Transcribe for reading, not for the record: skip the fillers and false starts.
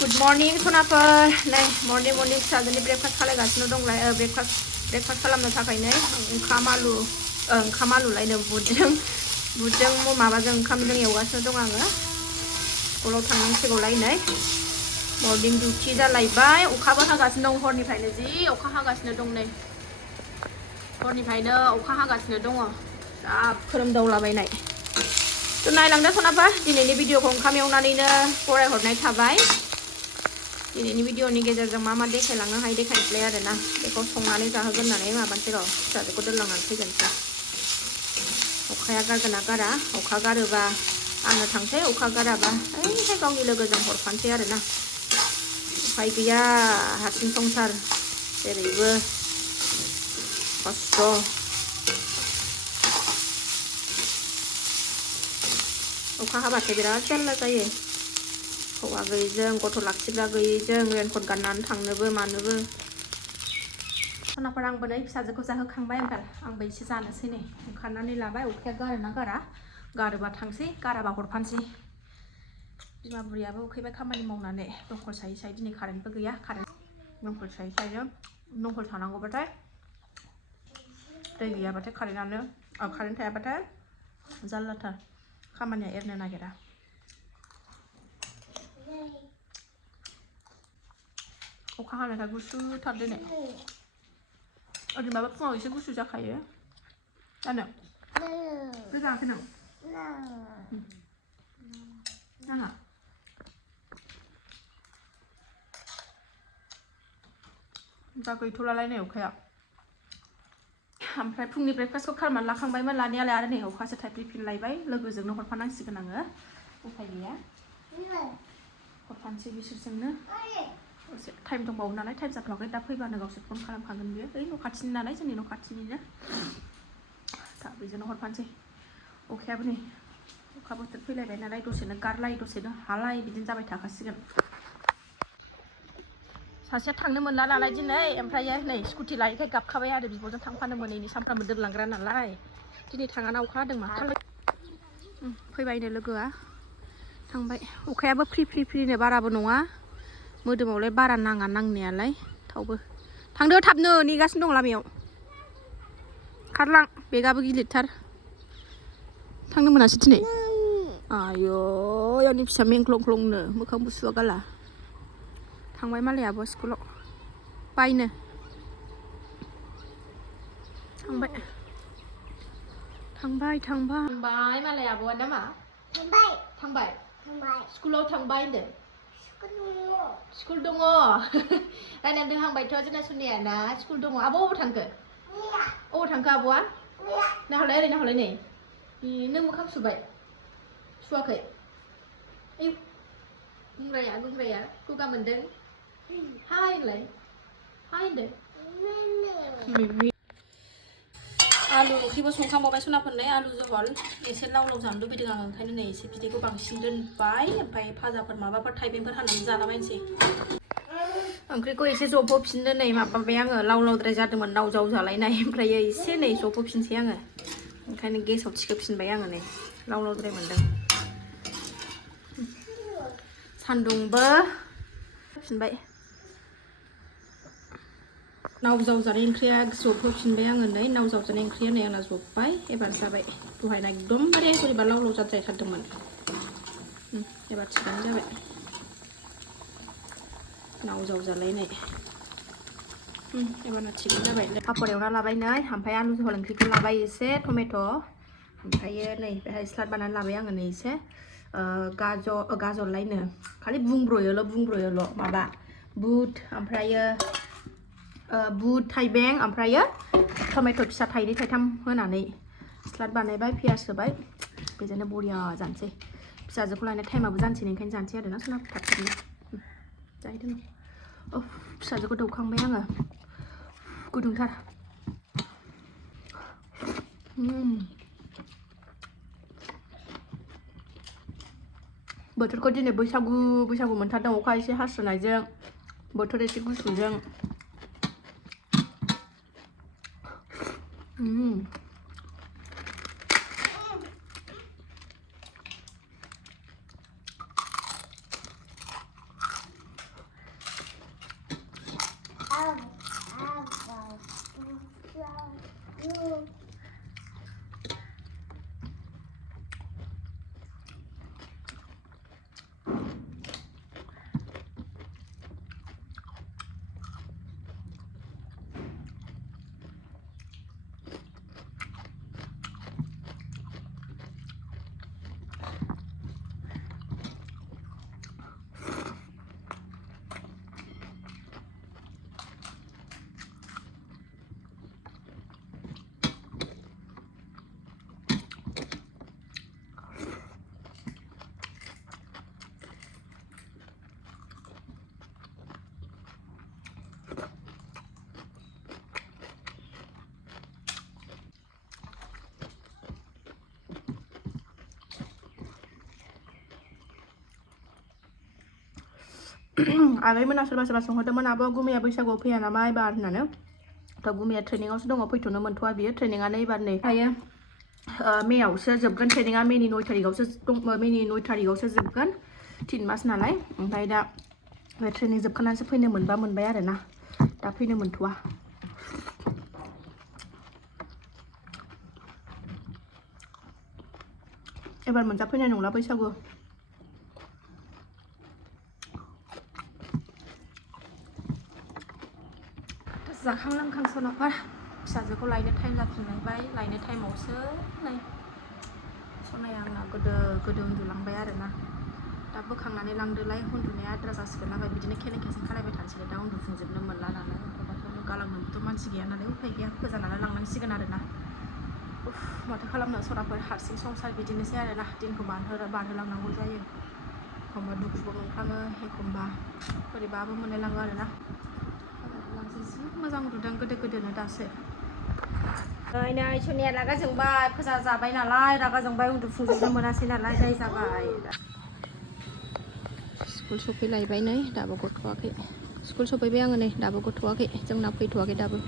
Good morning सनाफोर नै morning फिसाजोनि breakfast खालायगासिनो दंलाय breakfast खालामनो थाखाय नै ओंखाम आलुलायनो बुटजों माबाजों ओंखामजों एवगासिनो दं आङो स्कुलाव थांनांसिगौलाय नै मर्निं डिउटि जालायबाय अखाबो हागासिनो दं हरनिफ्रायनो जि अखा हागासिनो दं नै हरनिफ्रायनो अखा हागासिनो दङ दा खोरोमदावलाबायनाय थ' नायलांदो सनाफा दिनैनि भिडिअखौ ओंखाम एवनानैनो फरायहरनाय थाबाय दिनैनि भिडिअनि गेजेरजों मा देखायलांनो हायो देखायनोसैलाय आरोना बेखौ संनानै जाहोगोन होननानै माबानोसै र' फिसाजोखौ दोनलांनानै फैगोनसै अखाया गारगोन ना गारा अखा गारोबा आङो थांसै अखा गाराबा ओइहाय गावनि लोगोजों हरफानोसै आरोना उफाय गैया हारसिं संसार जेरैबो खस्थ' अखा हाबाथाय बिराद जारला जायो हौवा गैयैजों गथ' लाखिग्रा गैयैजों रेनकट गाननानै थांनोबो मानोबो सनाफोर आंबो नै फिसाजोखौ जाहोखांबाय ओमफ्राय आंबो एसे जानोसै नै ओंखारनानै लाबाय अखाया गारोना गारा गारोबा थांसै गाराबा हरफानोसै बिमा बुरियाबो उखैबाय खामानि मावनानै दंखल सायै सायै दिनै कारेन्टबो गैया दंखल सायै सायै दंखल थानांगौबाथाय दै गैयाबाथाय कारेन्ट थायाबाथाय जारलाथार खामानिया एरनो नागिरा अखा हानायखाय गुसुथार दिनै ओरैनोबाबो फुङाव एसे गुसु जाखायो जानो गोजाङाखै नों नाङा दा गैथ'लालाय नै अखाया ओमफ्राय फुंनि ब्रेकफास्टखौ खालामनानै लाखांबायमोन लानायालाय आरो नै अखासो थाइफ्रिफिनलायबाय लोगोजोंनो हरफानांसिगोन आङो उफाय गैया हरफानोसै बिसोरजोंनो एसे टाइम दंबावो नालाय टाइम जाथ'वाखै दा फैबानो गावसोर फन खालामखागोन बियो ओइ न' खाथिनि नालाय जोंनि न' खाथिनिनो दा बेजोंनो हरफानोसै अखायाबो नै अखा बोथोर फैलायबाय नालाय दसेनो गारलाय दसेनो हालाय बिदिनो जाबाय थाखासिगोन सासेया थांनो मोनला नालाय दिनै ओमफ्रायो नै स्कुटि लायैखाय गाबखाबाय आरो बिब'जों थांफानो मोनैनि सानफ्रामबो दोनलांग्रा नालाय दिनै थाङाना अखा हादों मा खालाय फैबायनो लोगोआ थांबाय अखायाबो फ्रिनो बाराबो नङा मोदोमावलाय बारा नाङा नांनायालाय थावबो थांदो थाबनो नेगासिनो दं लामायाव खारलां बेगाबो गिलिरथार थांनो मोनासै दिनै आयौ आंनि फिसा मेंख्लं-ख्लंनो मोखां बुसुआ गाला थांबाय मालाय आब'आ स्कुलाव बायनो थांबाय मालाय आब'आ ना मा थांबाय स्कुलाव थांबाय होनदों स्कुल दङ रायज्लायनो रोंहांबायथ' जोंना सुनिया ना स्कुल दङ आब' अबाव थांखो आब'आ नाहरलाय नै नों मोखां सुबाय सुवाखै गुंग्राया गगा मोनदों हाय होनलाय हाय होनदो आलु ओंख्रिबो संखांबावबाय सनाफोरनो आलु जहल एसे लाव जानो लुबैदों आं ओंखायनो नै एसे बिदैखौ बांसिन दोनबाय ओमफ्राय फाजाफोर माबाफोर थाइबेंफोर हानानै जालाबायनोसै ओंख्रिखौ एसे जबहोफिननो नै माबाबाय आङो लावद्राय जादोंमोन लाव जाव जालायनाय ओमफ्राय एसे नै जबहोफिनसै आङो ओंखायनो गेसाव थिखोफिनबाय आङो नै लावद्राय मोनदों सान्दुंबो फिनबाय नाव जावजानाय ओंख्रिया जबहोफिनबाय आङो नै नाव जावजानाय ओंख्रिया नै आंना जब्बाय एबार जाबाय दहायना एकदमबारे बोरैबा लाव जाद्रायथारदोंमोन एबार थिगानो जाबाय नाव जावजालायनाय एबारना थिगानो जाबाय पापर एवना लाबाय नै ओमफ्राय आलु जहल ओंख्रिखौ लाबाय एसे टमेट' ओमफ्रायो नै बेहाय स्लाद बानायनानै लाबाय आङो नै एसे गाजरलायनो खालि बुंब्रयोल' माबा बुट ओमफ्रायो बुट थाइबें ओमफ्रायो टमेट' फिसा थाइनै थाइथाम होनानै स्लाद बानायबाय पियास होबाय बेजोंनो बरिया जानोसै फिसाजोखौ लायनाय टाइमाबो जानोसै ओंखायनो जानोसै आरोना सना थाबनो जाहैदों फिसाजोखौ दौखांबाय आङो गुदुंथार बोथोरखौ दिनै बैसागु मोनथारदों अखा एसे हास्रोनायजों बोथोर एसे गुसुजों आगैमोना सोरबा सोंहरदोंमोन आब' गुमैया बैसागुआव फैया नामा एबार होननानै थ' गुमैया ट्रेनिंआवसो दङ फैथ'नो मोनथ'वा बियो ट्रेनिंआनो एबार नै थायो मेआवसो जोबगोन ट्रेनिंआ मेनि 9 तारिखआवसो मेनि 9 तारिखआवसो जोबगोन 3 मास नालाय ओमफ्राय दा बे ट्रेनिं जोबखानानैसो फैनो मोनबा मोनबाय आरोना दा फैनो मोनथ'वा एबार मोनजाफैनाय नंला बैसागु जाखां लोंखां सनाफोर फिसाजोखौ लायनो टाइम जाफिनलायबाय लायनो टाइमावसो नै सनाया आंना गोदो उन्दुलांबाय आरोना दा बोखांनानै लांदोलाय उन्दुनाया आद्रा जासिगोन नालाय बिदिनो खेलें खेसें खालायबाय थानोसै दा उन्दुफुंजोबनो मोनला नालाय ओमफ्राय गालांनोबोथ' मानसि गैया नालाय उफाय गैया गोजानानै लांनांसिगोन आरोना माथो खालामनो सनाफोर हारसिं संसार बिदिनोसै आरोना दिनखौ बारहोलांनांगौ जायो एखमबा दुखुबो मोनफ्लाङो एखमबा बोरैबाबो मोनलायलाङो आरोना जि मोजां उन्दुदों गोदोनो दासो नै सनिया रागा जोंबाय फोजा जाबाय नालाय रागा जोंबाय उन्दुफुंजोबनो मोनासै नालाय दाय जाबाय स्कुल सफैलायबाय नै दाबो गथ'वाखै स्कुल सफैबाय आङो नै दाबो गथ'वाखै जोंना फैथ'वाखै दाबो